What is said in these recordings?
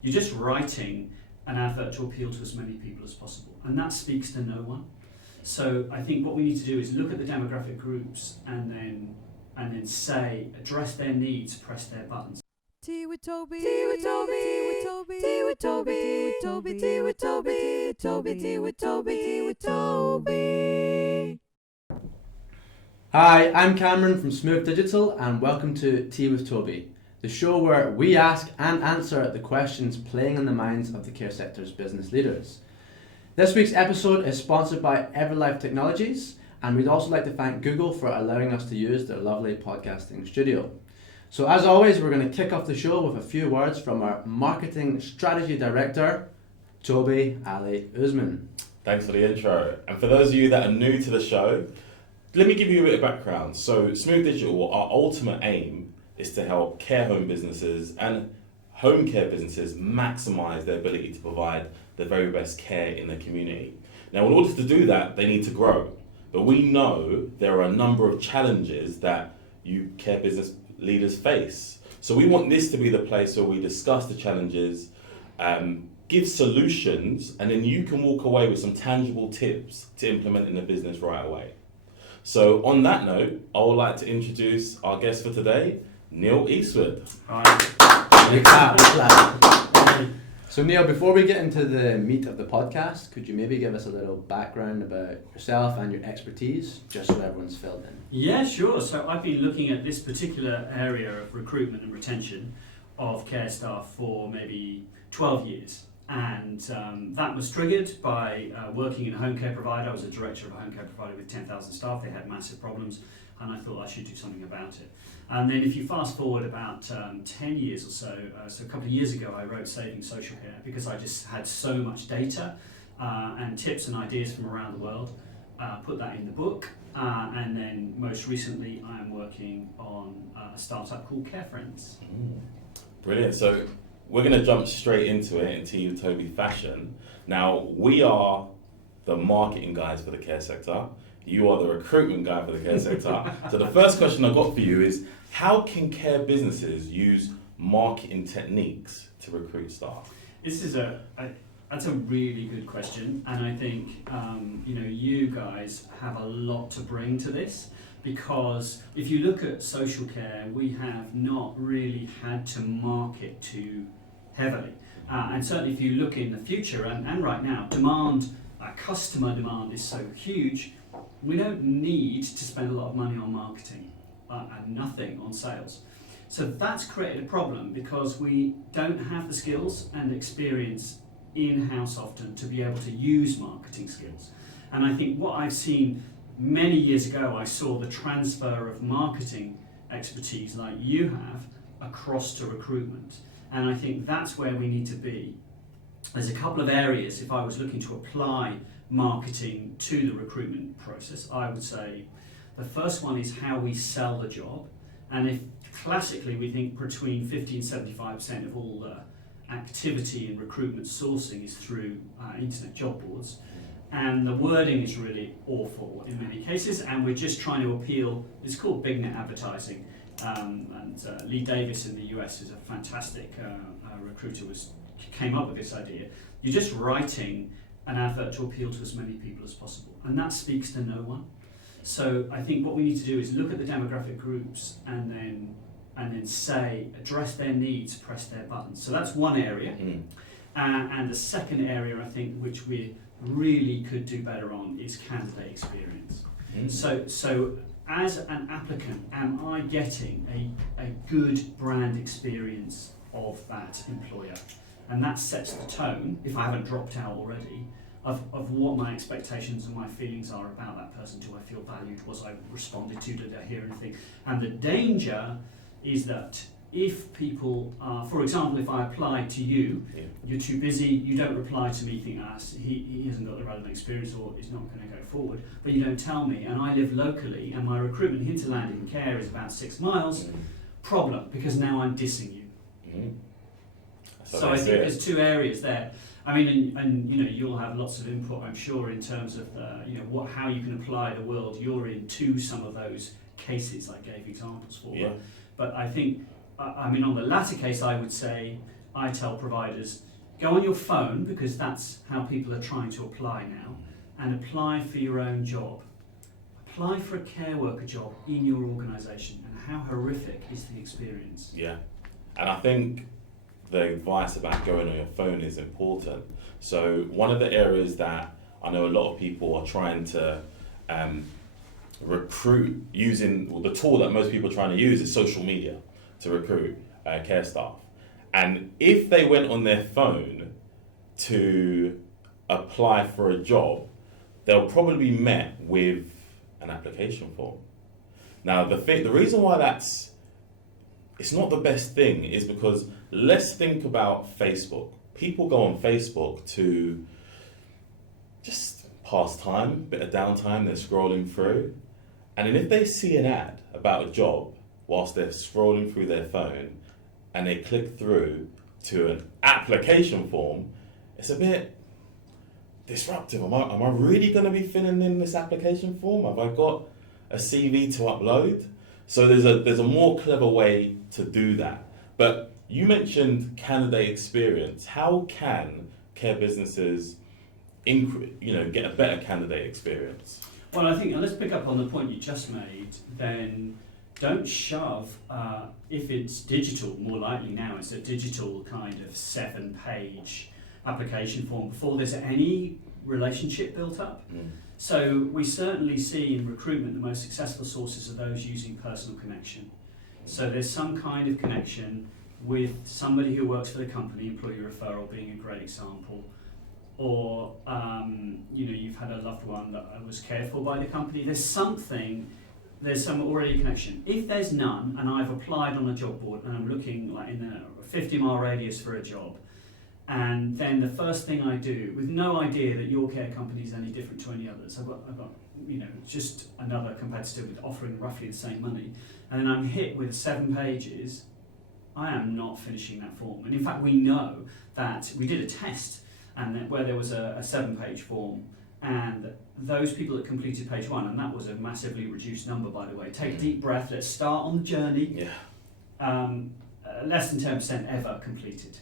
You're just writing an advert to appeal to as many people as possible, and that speaks to no one. So I think what we need to do is look at the demographic groups and then say, address their needs, press their buttons. Tea with Toby, tea with Toby, tea with Toby, tea with Toby, tea with Toby, tea with Toby, tea with Toby, tea with Toby, tea with Toby. Hi, I'm Cameron from Smooth Digital and welcome to Tea with Toby, the show where we ask and answer the questions playing on the minds of the care sector's business leaders. This week's episode is sponsored by everyLIFE Technologies, and we'd also like to thank Google for allowing us to use their lovely podcasting studio. So as always, we're going to kick off the show with a few words from our Marketing Strategy Director, Toby Ali Usman. Thanks for the intro. And for those of you that are new to the show, let me give you a bit of background. So Smooth Digital, our ultimate aim is to help care home businesses and home care businesses maximize their ability to provide the very best care in the community. Now, in order to do that, they need to grow. But we know there are a number of challenges that you care business leaders face. So we want this to be the place where we discuss the challenges, give solutions, and then you can walk away with some tangible tips to implement in the business right away. So on that note, I would like to introduce our guest for today, Neil Eastwood. So Neil, before we get into the meat of the podcast, could you maybe give us a little background about yourself and your expertise, just so everyone's filled in? Yeah, sure. So I've been looking at this particular area of recruitment and retention of care staff for maybe 12 years. And that was triggered by working in a home care provider. I was a director of a home care provider with 10,000 staff. They had massive problems, and I thought I should do something about it. And then if you fast forward about 10 years or so, so a couple of years ago, I wrote Saving Social Care because I just had so much data and tips and ideas from around the world, put that in the book. And then most recently, I am working on a startup called Care Friends. Brilliant. So we're going to jump straight into it in Tea with Toby fashion. Now, we are the marketing guys for the care sector. You are the recruitment guy for the care sector. So the first question I've got for you is, how can care businesses use marketing techniques to recruit staff? This is that's a really good question, and I think you guys have a lot to bring to this, because if you look at social care, we have not really had to market too heavily, and certainly if you look in the future and right now, customer demand is so huge. We don't need to spend a lot of money on marketing and nothing on sales. So that's created a problem because we don't have the skills and experience in-house often to be able to use marketing skills. And I think what I've seen many years ago, I saw the transfer of marketing expertise like you have across to recruitment. And I think that's where we need to be. There's a couple of areas, if I was looking to apply marketing to the recruitment process, I would say the first one is how we sell the job. And if classically we think between 50 and 75% of all the activity in recruitment sourcing is through internet job boards, and the wording is really awful in many cases, and we're just trying to appeal, it's called big net advertising, and Lee Davis in the US is a fantastic recruiter, came up with this idea. You're just writing an advert to appeal to as many people as possible, and that speaks to no one. So I think what we need to do is look at the demographic groups and then say, address their needs, press their buttons. So that's one area. And the second area, I think, which we really could do better on, is candidate experience. So as an applicant, am I getting a good brand experience of that employer? And that sets the tone, if I haven't dropped out already, of what my expectations and my feelings are about that person. Do I feel valued? Was I responded to? Did I hear anything? And the danger is that if people are, for example, if I apply to you, you're too busy, you don't reply to me, you think, he hasn't got the relevant experience or is not going to go forward, but you don't tell me, and I live locally and my recruitment hinterland in care is about 6 miles, problem, because now I'm dissing you. So I think there's two areas there. I mean, and you'll have lots of input, I'm sure, in terms of how you can apply the world you're in to some of those cases I gave examples for. But I think, on the latter case, I would say I tell providers, go on your phone, because that's how people are trying to apply now, and apply for your own job. Apply for a care worker job in your organisation, and how horrific is the experience? Yeah, and I think the advice about going on your phone is important. So one of the areas that I know a lot of people are trying to recruit using, well, the tool that most people are trying to use is social media to recruit care staff. And if they went on their phone to apply for a job, they'll probably be met with an application form. Now, the reason why it's not the best thing is because let's think about Facebook. People go on Facebook to just pass time, bit of downtime, they're scrolling through. And then if they see an ad about a job whilst they're scrolling through their phone and they click through to an application form, it's a bit disruptive. Am I really going to be filling in this application form? Have I got a CV to upload? So there's a more clever way to do that. But you mentioned candidate experience. How can care businesses get a better candidate experience? Well, I think, and let's pick up on the point you just made, then don't shove, if it's digital, more likely now it's a digital kind of 7-page application form before there's any relationship built up. So we certainly see in recruitment the most successful sources are those using personal connection. So there's some kind of connection with somebody who works for the company, employee referral being a great example, or you've had a loved one that was cared for by the company. There's some already connection. If there's none, and I've applied on a job board and I'm looking like in a 50-mile radius for a job, and then the first thing I do, with no idea that your care company is any different to any others, I've got just another competitor with offering roughly the same money, and then I'm hit with 7 pages, I am not finishing that form. And in fact, we know that we did a test and where there was a 7-page form, and those people that completed page 1, and that was a massively reduced number, by the way. Take a deep breath, let's start on the journey. Less than 10% ever completed.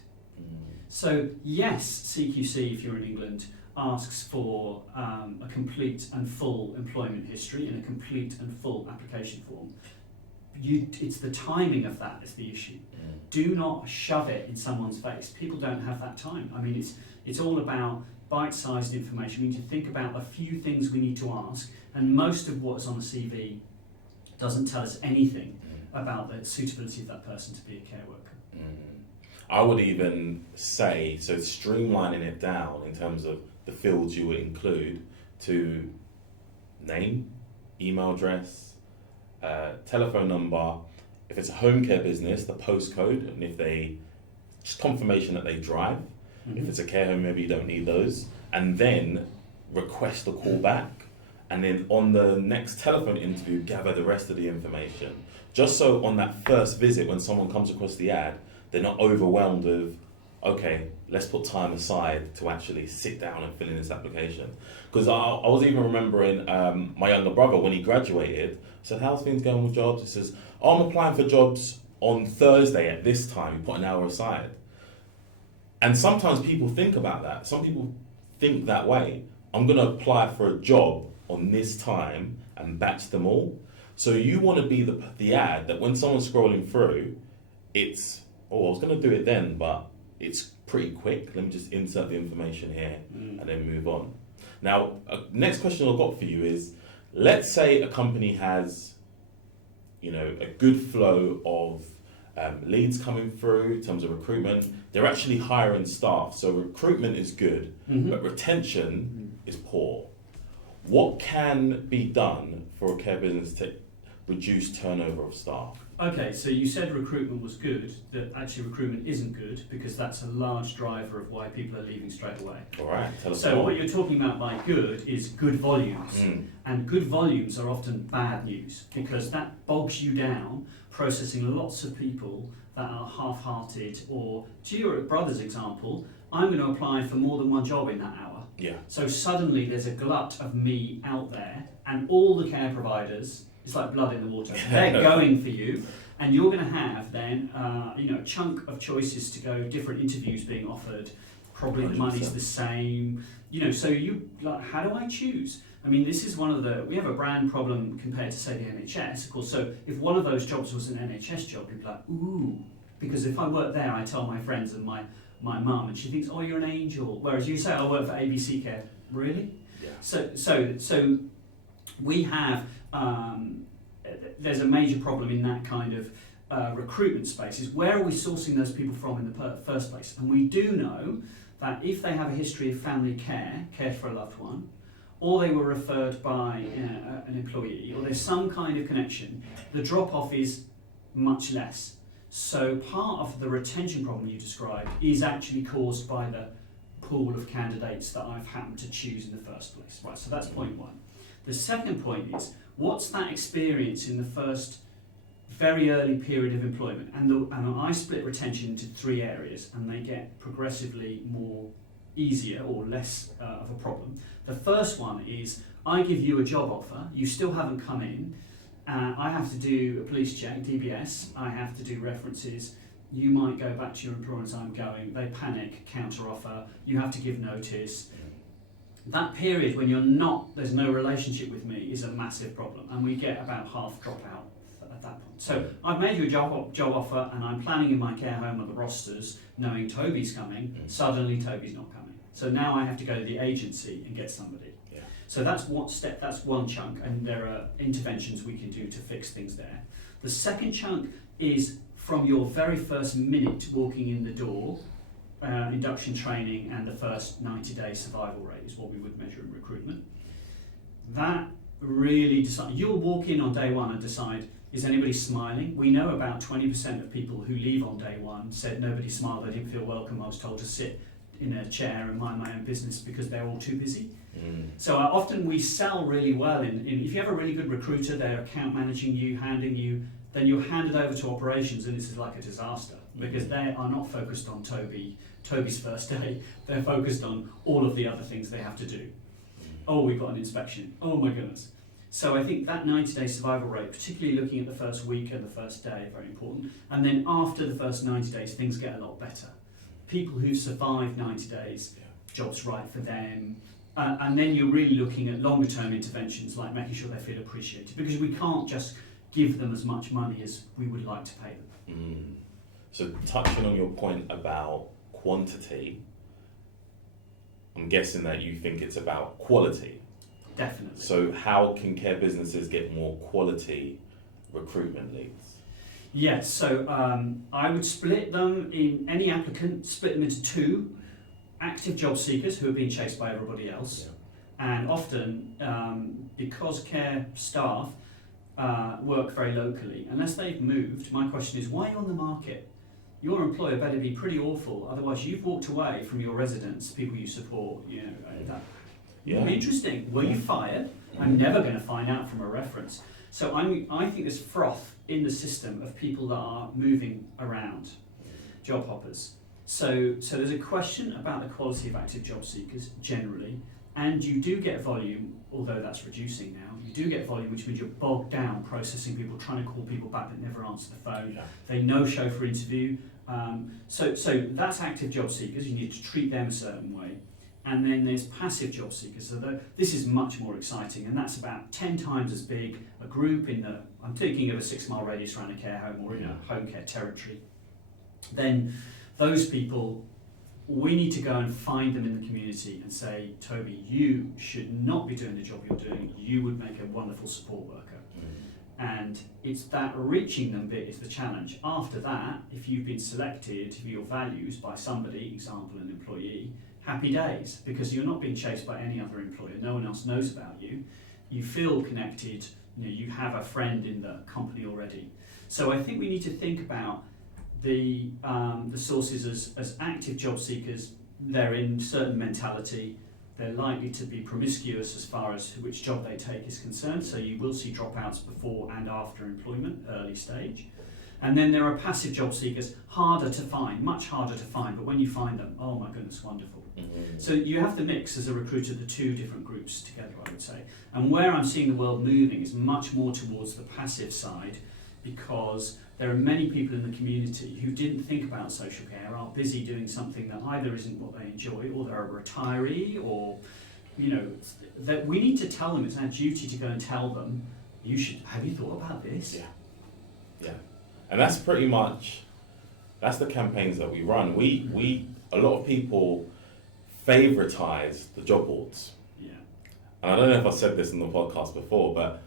So yes, CQC, if you're in England, asks for a complete and full employment history and a complete and full application form. It's the timing of that is the issue. Do not shove it in someone's face. People don't have that time. I mean, it's all about bite-sized information. We need to think about a few things we need to ask, and most of what's on the CV doesn't tell us anything about the suitability of that person to be a care worker. I would even say, so streamlining it down in terms of the fields you would include to name, email address, telephone number. If it's a home care business, the postcode, and if just confirmation that they drive. If it's a care home, maybe you don't need those. And then request a call back. And then on the next telephone interview, gather the rest of the information. Just so on that first visit, when someone comes across the ad, they're not overwhelmed with, okay, let's put time aside to actually sit down and fill in this application. Because I was even remembering my younger brother, when he graduated, said, how's things going with jobs? He says, I'm applying for jobs on Thursday at this time. You put an hour aside. And sometimes people think about that. Some people think that way. I'm going to apply for a job on this time and batch them all. So you want to be the ad that when someone's scrolling through, it's, I was going to do it then, but it's pretty quick. Let me just insert the information here and then move on. Now, next question I've got for you is, let's say a company has, a good flow of leads coming through in terms of recruitment. They're actually hiring staff. So recruitment is good, but retention is poor. What can be done for a care business to reduce turnover of staff? Okay, so you said recruitment was good, that actually recruitment isn't good because that's a large driver of why people are leaving straight away. All right, tell us So more. what you're talking about by good is good volumes. And good volumes are often bad news because that bogs you down processing lots of people that are half-hearted, or to your brother's example, I'm going to apply for more than one job in that hour. Yeah. So suddenly there's a glut of me out there, and all the care providers, it's like blood in the water. They're going for you, And you're going to have then, a chunk of choices to go, different interviews being offered, probably the money's 100%. the same, so you, like, how do I choose? I mean, this is we have a brand problem compared to, say, the NHS, of course. So if one of those jobs was an NHS job, you'd be like, ooh, because if I work there, I tell my friends and my mum, and she thinks, oh, you're an angel. Whereas you say, I work for ABC Care, really? Yeah. So we have, there's a major problem in that kind of recruitment space, is where are we sourcing those people from in the first place? And we do know that if they have a history of family care for a loved one, or they were referred by an employee, or there's some kind of connection, the drop-off is much less. So part of the retention problem you described is actually caused by the pool of candidates that I've happened to choose in the first place. Right, so that's point one. The second point is, what's that experience in the first very early period of employment? And I split retention into 3 areas, and they get progressively more easier or less of a problem. The first one is, I give you a job offer, you still haven't come in, I have to do a police check, DBS, I have to do references, you might go back to your employer and say, I'm going, they panic, counter offer, you have to give notice. That period when there's no relationship with me is a massive problem, and we get about half dropout at that point. So I've made you a job offer, and I'm planning in my care home at the rosters, knowing Toby's coming, suddenly Toby's not coming. So now I have to go to the agency and get somebody. Yeah. So that's one chunk, and there are interventions we can do to fix things there. The second chunk is from your very first minute walking in the door, induction training and the first 90-day survival rate is what we would measure in recruitment. That really you'll walk in on day one and decide, is anybody smiling? We know about 20% of people who leave on day one said nobody smiled, they didn't feel welcome, I was told to sit in a chair and mind my own business because they're all too busy. So often we sell really well if you have a really good recruiter, they're account managing you, then you're handed over to operations, and this is like a disaster because they are not focused on Toby's first day, they're focused on all of the other things they have to do. Oh, we've got an inspection, oh my goodness. So I think that 90-day survival rate, particularly looking at the first week and the first day, very important. And then after the first 90 days, things get a lot better. People who've survived 90 days, job's right for them. And then you're really looking at longer term interventions, like making sure they feel appreciated, because we can't just give them as much money as we would like to pay them. So touching on your point about quantity, I'm guessing that you think it's about quality. Definitely. So how can care businesses get more quality recruitment leads? Yes, so I would split them in any applicant, split them into 2 active job seekers who are being chased by everybody else. And often, because care staff work very locally, unless they've moved, my question is, why are you on the market? Your employer better be pretty awful, otherwise you've walked away from your residents, people you support, that. Interesting. Were you fired? I'm never going to find out from a reference. So I think there's froth in the system of people that are moving around, job hoppers. So there's a question about the quality of active job seekers generally, and you do get volume, although that's reducing now. You do get volume, which means you're bogged down processing people, trying to call people back that never answer the phone. They no-show for interview. So that's active job seekers. You need to treat them a certain way. And then there's passive job seekers. So this is much more exciting, and that's about 10 times as big a group I'm thinking of a 6-mile radius around a care home or in a home care territory. Then those people, we need to go and find them in the community and say, Toby, you should not be doing the job you're doing. You would make a wonderful support worker. And it's that reaching them bit is the challenge. After that, if you've been selected for your values by somebody, example an employee, happy days, because you're not being chased by any other employer. No one else knows about you. You feel connected. You have a friend in the company already. So I think we need to think about the sources as active job seekers. They're in certain mentality. They're likely to be promiscuous as far as which job they take is concerned. So you will see dropouts before and after employment, early stage. And then there are passive job seekers, harder to find, much harder to find, but when you find them, oh my goodness, wonderful. So you have to mix as a recruiter the 2 different groups together, I would say. And where I'm seeing the world moving is much more towards the passive side, because there are many people in the community who didn't think about social care, are busy doing something that either isn't what they enjoy, or they're a retiree, or, you know, that we need to tell them, it's our duty to go and tell them, have you thought about this? Yeah. And that's pretty much, that's the campaigns that we run. A lot of people favoritize the job boards. Yeah. And I don't know if I said this in the podcast before, but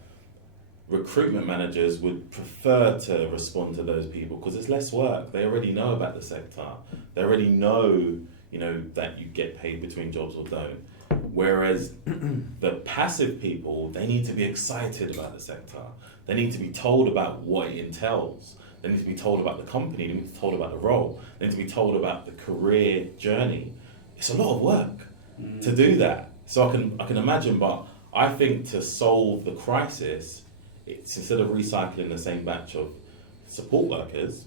recruitment managers would prefer to respond to those people because it's less work. They already know about the sector. They already know, you know, that you get paid between jobs or don't. Whereas the passive people, they need to be excited about the sector. They need to be told about what it entails. They need to be told about the company. They need to be told about the role. They need to be told about the career journey. It's a lot of work to do that. So I can imagine, but I think to solve the crisis, it's instead of recycling the same batch of support workers,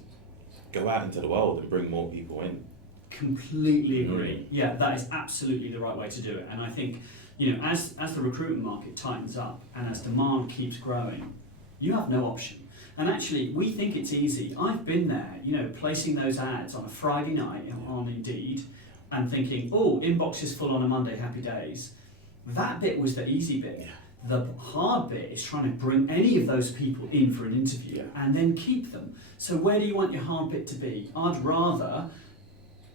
go out into the world and bring more people in. Completely agree. Yeah, that is absolutely the right way to do it. And I think, you know, as the recruitment market tightens up and as demand keeps growing, you have no option. And actually, we think it's easy. I've been there, you know, placing those ads on a Friday night on Indeed and thinking, oh, inbox is full on a Monday, happy days. That bit was the easy bit. Yeah. The hard bit is trying to bring any of those people in for an interview and then keep them. So where do you want your hard bit to be? I'd rather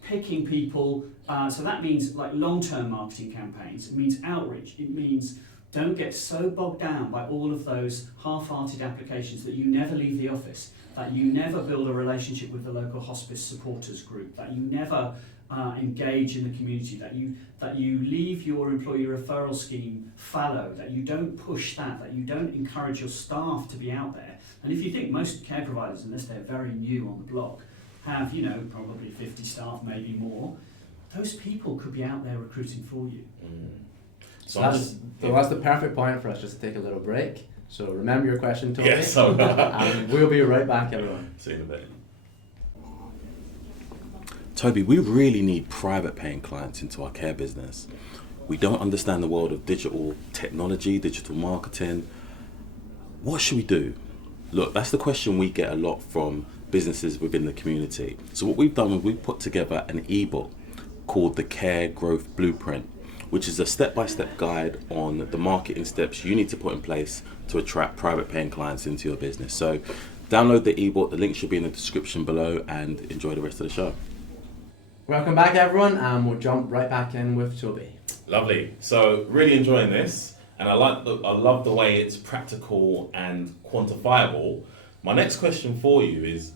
picking people, so that means like long-term marketing campaigns, it means outreach, it means don't get so bogged down by all of those half-hearted applications that you never leave the office, that you never build a relationship with the local hospice supporters group, that you never engage in the community, that you leave your employee referral scheme fallow, that you don't push that you don't encourage your staff to be out there. And if you think most care providers, unless they're very new on the block, have, you know, probably 50 staff, maybe more, those people could be out there recruiting for you. So that's the perfect point for us just to take a little break. So remember your question, Tony. Yes. And we'll be right back, everyone. See you in a bit. Toby, we really need private paying clients into our care business. We don't understand the world of digital technology, digital marketing. What should we do? Look, that's the question we get a lot from businesses within the community. So what we've done is we've put together an ebook called the Care Growth Blueprint, which is a step-by-step guide on the marketing steps you need to put in place to attract private paying clients into your business. So download the ebook, the link should be in the description below, and enjoy the rest of the show. Welcome back, everyone, and we'll jump right back in with Toby. Lovely. So really enjoying this, and I love the way it's practical and quantifiable. My next question for you is,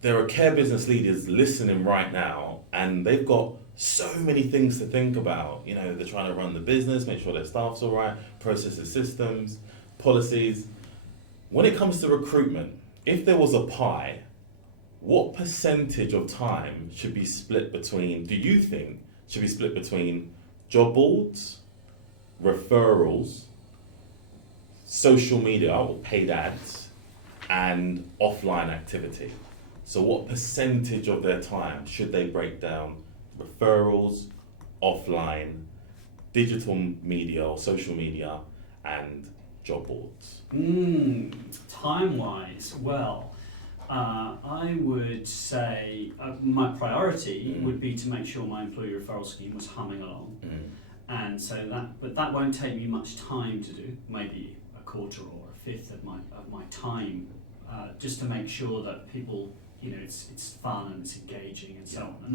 there are care business leaders listening right now, and they've got so many things to think about. You know, they're trying to run the business, make sure their staff's all right, processes, systems, policies. When it comes to recruitment, if there was a pie, what percentage of time should be split between, do you think, should be split between job boards, referrals, social media or paid ads, and offline activity? So what percentage of their time should they break down referrals, offline, digital media or social media, and job boards? Time-wise, well, I would say my priority would be to make sure my employee referral scheme was humming along. And so that won't take me much time to do, maybe a quarter or a fifth of my time, just to make sure that people, you know, it's fun and it's engaging and so on. And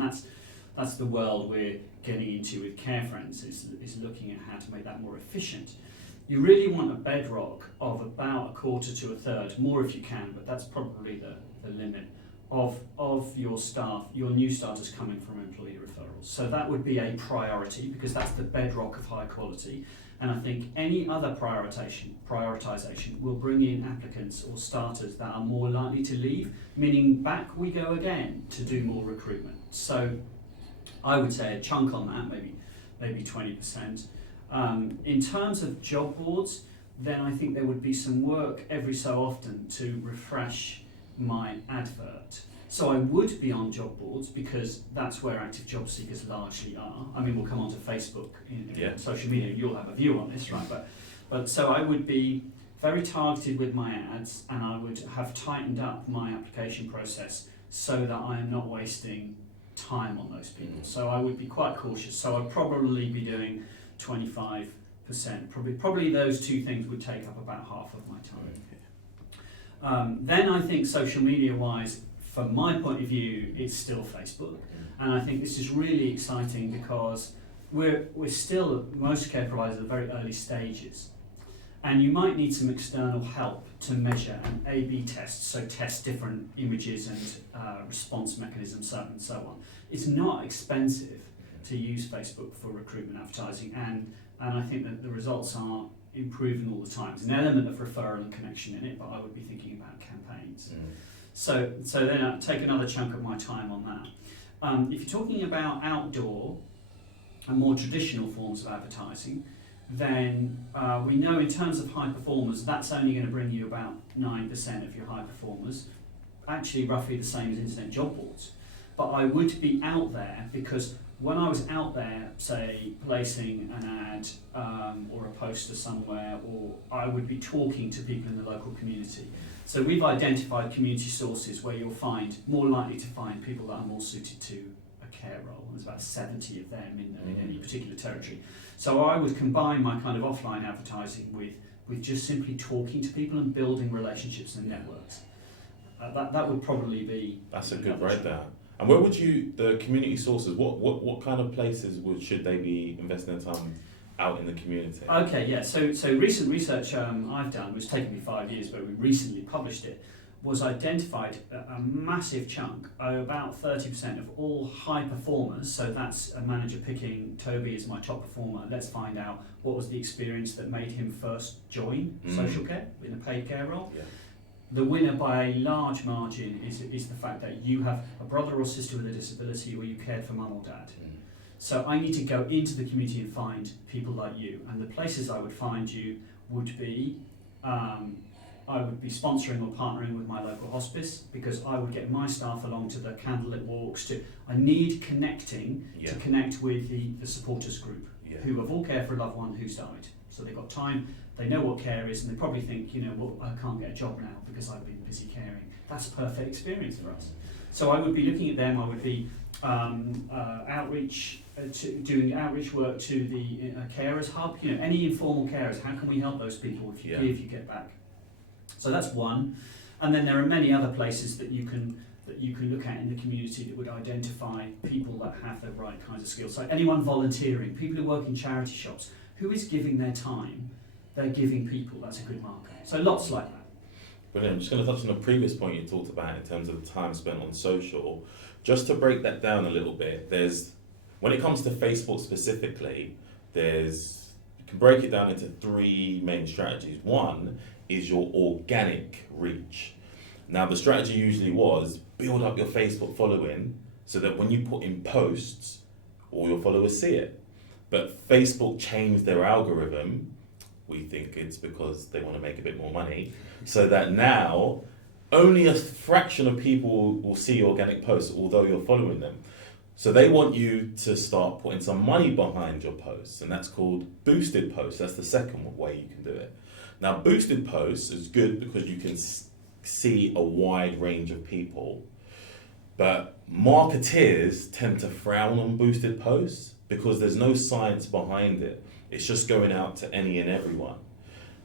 that's the world we're getting into with Care Friends, is looking at how to make that more efficient. You really want a bedrock of about a quarter to a third, more if you can, but that's probably the limit of your staff, your new starters coming from employee referrals. So that would be a priority because that's the bedrock of high quality. And I think any other prioritization will bring in applicants or starters that are more likely to leave, meaning back we go again to do more recruitment. So I would say a chunk on that, maybe 20%. In terms of job boards, then I think there would be some work every so often to refresh my advert. So I would be on job boards because that's where active job seekers largely are. I mean, we'll come on to Facebook, social media, you'll have a view on this, right? But so I would be very targeted with my ads, and I would have tightened up my application process so that I am not wasting time on those people. So I would be quite cautious. So I'd probably be doing 25%. Probably those two things would take up about half of my time. Then I think social media wise, from my point of view, it's still Facebook. And I think this is really exciting because we're still, most care providers, at the very early stages. And you might need some external help to measure and A/B test, so test different images and response mechanisms, so on and so on. It's not expensive to use Facebook for recruitment advertising, and I think that the results are improving all the time. There's an element of referral and connection in it, but I would be thinking about campaigns. So then I take another chunk of my time on that. If you're talking about outdoor and more traditional forms of advertising, then we know in terms of high performers, that's only going to bring you about 9% of your high performers, actually roughly the same as internet job boards. But I would be out there because when I was out there, say, placing an ad or a poster somewhere, or I would be talking to people in the local community. So we've identified community sources where you'll find, more likely to find people that are more suited to a care role. There's about 70 of them in any particular territory. So I would combine my kind of offline advertising with just simply talking to people and building relationships and networks. That would probably be... That's a good breakdown. And where would you, the community sources, what kind of places should they be investing their time out in the community? Okay, yeah, so recent research I've done, which has taken me 5 years, but we recently published it, was identified a massive chunk, about 30% of all high performers, so that's a manager picking Toby as my top performer, let's find out what was the experience that made him first join social care in a paid care role. Yeah. The winner by a large margin is the fact that you have a brother or sister with a disability or you cared for mum or dad. So I need to go into the community and find people like you, and the places I would find you would be I would be sponsoring or partnering with my local hospice because I would get my staff along to the candlelit walks. I need connecting to connect with the supporters group who have all cared for a loved one who's died. So they've got time, they know what care is, and they probably think, well, I can't get a job now because I've been busy caring. That's a perfect experience for us. So I would be looking at them, I would be doing outreach work to the carers hub, any informal carers, how can we help those people if you get back? So that's one, and then there are many other places that you can look at in the community that would identify people that have the right kinds of skills. So anyone volunteering, people who work in charity shops, who is giving their time, they're giving people, that's a good marker. So lots like that. Brilliant. I'm just going to touch on the previous point you talked about in terms of the time spent on social. Just to break that down a little bit, when it comes to Facebook specifically, you can break it down into three main strategies. One is your organic reach. Now the strategy usually was build up your Facebook following so that when you put in posts, all your followers see it. But Facebook changed their algorithm. We think it's because they want to make a bit more money, so that now only a fraction of people will see organic posts, although you're following them. So they want you to start putting some money behind your posts, and that's called boosted posts. That's the second way you can do it. Now, boosted posts is good because you can see a wide range of people, but marketeers tend to frown on boosted posts because there's no science behind it. It's just going out to any and everyone.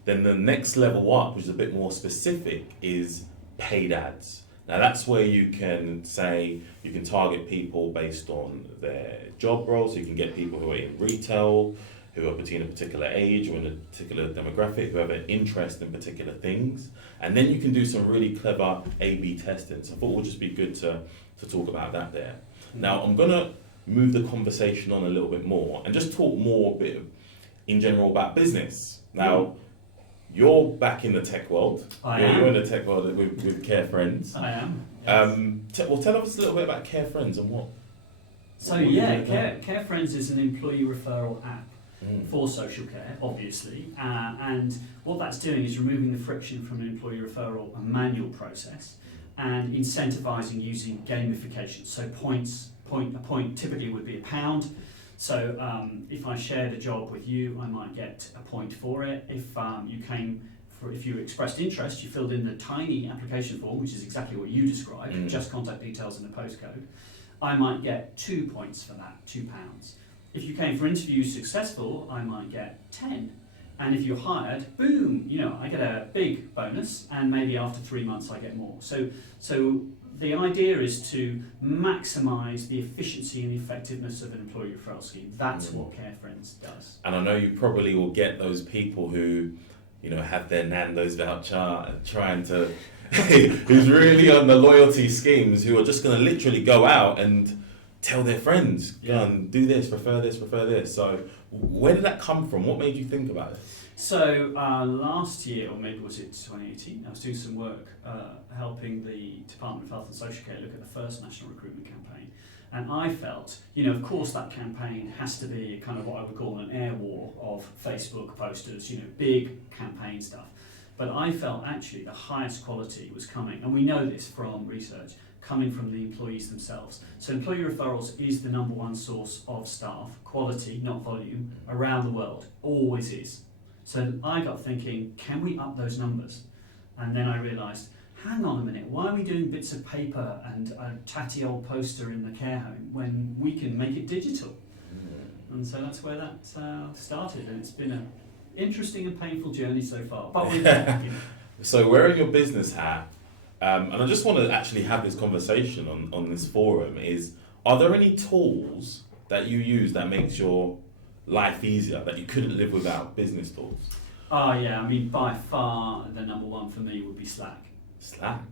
Then the next level up, which is a bit more specific, is paid ads. Now that's where you can target people based on their job roles. So you can get people who are in retail, who are between a particular age or in a particular demographic, who have an interest in particular things. And then you can do some really clever A/B testing. So I thought it would just be good to talk about that there. Now I'm gonna move the conversation on a little bit more and just talk more a bit in general about business. Now, you're back in the tech world. You're in the tech world with Care Friends. I am. Yes. Tell us a little bit about Care Friends and what. Care Friends is an employee referral app for social care, obviously, and what that's doing is removing the friction from an employee referral, a manual process, and incentivising using gamification. So a point typically would be £1. So if I shared a job with you, I might get a point for it. If you came if you expressed interest, you filled in the tiny application form, which is exactly what you described, just contact details and a postcode, I might get 2 points for that, £2. If you came for interview successful, I might get 10. And if you're hired, boom, I get a big bonus, and maybe after 3 months I get more. So the idea is to maximise the efficiency and the effectiveness of an employee referral scheme. That's what Care Friends does. And I know you probably will get those people who, have their Nando's voucher trying to, who's really on the loyalty schemes, who are just going to literally go out and tell their friends, go and do this, refer this. So where did that come from? What made you think about it? So last year, or maybe was it 2018, I was doing some work helping the Department of Health and Social Care look at the first national recruitment campaign. And I felt, of course that campaign has to be kind of what I would call an air war of Facebook posters, big campaign stuff. But I felt actually the highest quality was coming, and we know this from research, coming from the employees themselves. So employee referrals is the number one source of staff, quality, not volume, around the world, always is. So I got thinking, can we up those numbers? And then I realised, hang on a minute, why are we doing bits of paper and a tatty old poster in the care home when we can make it digital? And so that's where that started, and it's been an interesting and painful journey so far. But So wearing your business hat, and I just want to actually have this conversation on this forum, are there any tools that you use that makes your life easier, that you couldn't live without business tools? Oh yeah, by far the number one for me would be Slack. Slack,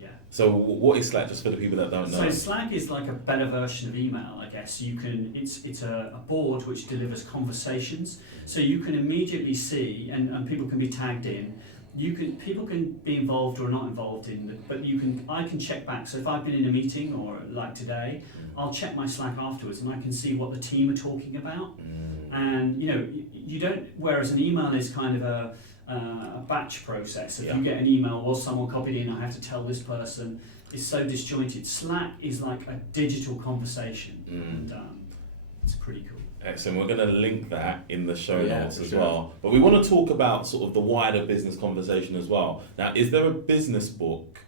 yeah. So what is Slack, just for the people that don't know? So Slack is like a better version of email, I guess. It's a board which delivers conversations, so you can immediately see, and people can be tagged in. People can be involved or not involved but I can check back. So if I've been in a meeting, or like today, I'll check my Slack afterwards, and I can see what the team are talking about. And you don't. Whereas an email is kind of a batch process. If you get an email, was someone copied in? I have to tell this person. It's so disjointed. Slack is like a digital conversation, and it's pretty cool. Excellent. We're going to link that in the show notes as well. But we want to talk about sort of the wider business conversation as well. Now, is there a business book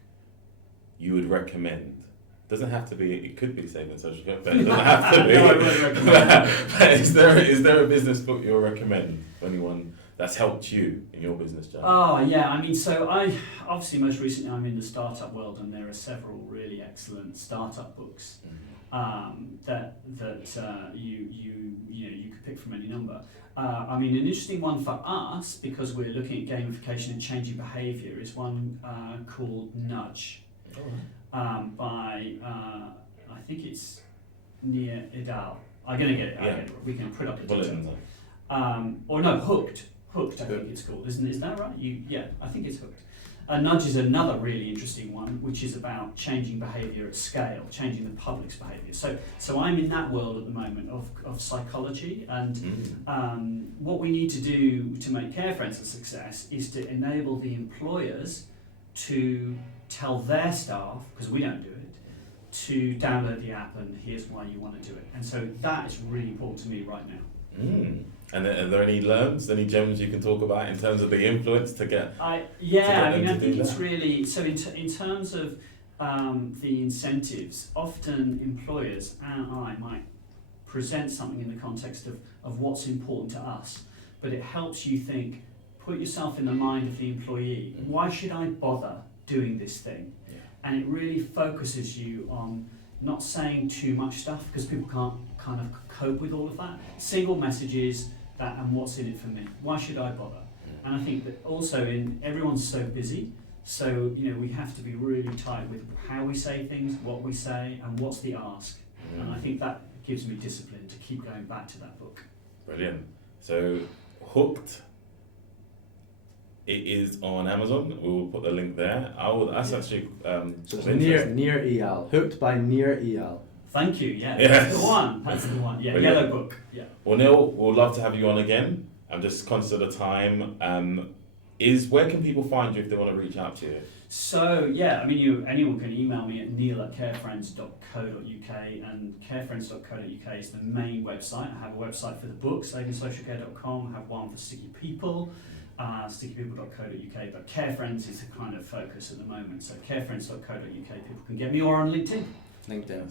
you would recommend? Doesn't have to be. It could be Saving Social Care, but it doesn't have to be. No, I wouldn't recommend. But is there a business book you'll recommend for anyone that's helped you in your business journey? Oh yeah, so I obviously most recently I'm in the startup world, and there are several really excellent startup books that you could pick from any number. An interesting one for us, because we're looking at gamification and changing behaviour, is one called Nudge. By I think it's Neil Eastwood. I'm gonna get it. We can put up the details. Or no, Hooked. Hooked, I think it's called. Is that right? I think it's Hooked. Nudge is another really interesting one, which is about changing behaviour at scale, changing the public's behaviour. So I'm in that world at the moment of psychology, and what we need to do to make Care Friends a success is to enable the employers to tell their staff, because we don't do it, to download the app, and here's why you want to do it. And so that is really important to me right now. And are there any learns, any gems you can talk about in terms of the influence to get? I think it's really, so in terms of the incentives, often employers and I might present something in the context of what's important to us, but it helps you think, put yourself in the mind of the employee. Why should I bother doing this thing? And it really focuses you on not saying too much stuff, because people can't kind of cope with all of that. Single messages, that and what's in it for me. Why should I bother? And I think that also everyone's so busy, so we have to be really tight with how we say things, what we say, and what's the ask. And I think that gives me discipline to keep going back to that book. Brilliant. So Hooked, it is on Amazon. We will put the link there. That's actually so it's Neil Eastwood. Hooked by Neil Eastwood. Thank you. Yeah, that's the one. Yeah, Brilliant. Yellow book. Yeah. Well, Neil, we'd love to have you on again. I'm just conscious of the time. Where can people find you if they want to reach out to you? So anyone can email me at neil@carefriends.co.uk, and carefriends.co.uk is the main website. I have a website for the book, savingsocialcare.com. I have one for sicky people. stickypeople.co.uk, but CareFriends is the kind of focus at the moment. So carefriends.co.uk, people can get me, or on LinkedIn. LinkedIn.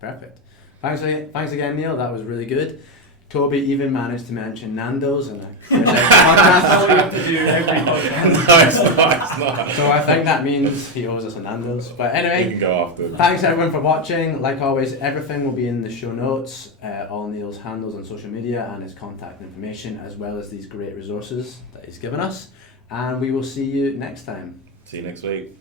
Perfect. Thanks again, Neil. That was really good. Toby even managed to mention Nando's in a podcast. That's all you have to do every podcast. No, it's not. So I think that means he owes us a Nando's. But You anyway, can go after. thanks everyone for watching. Like always, everything will be in the show notes, all Neil's handles on social media and his contact information, as well as these great resources that he's given us. And we will see you next time. See you next week.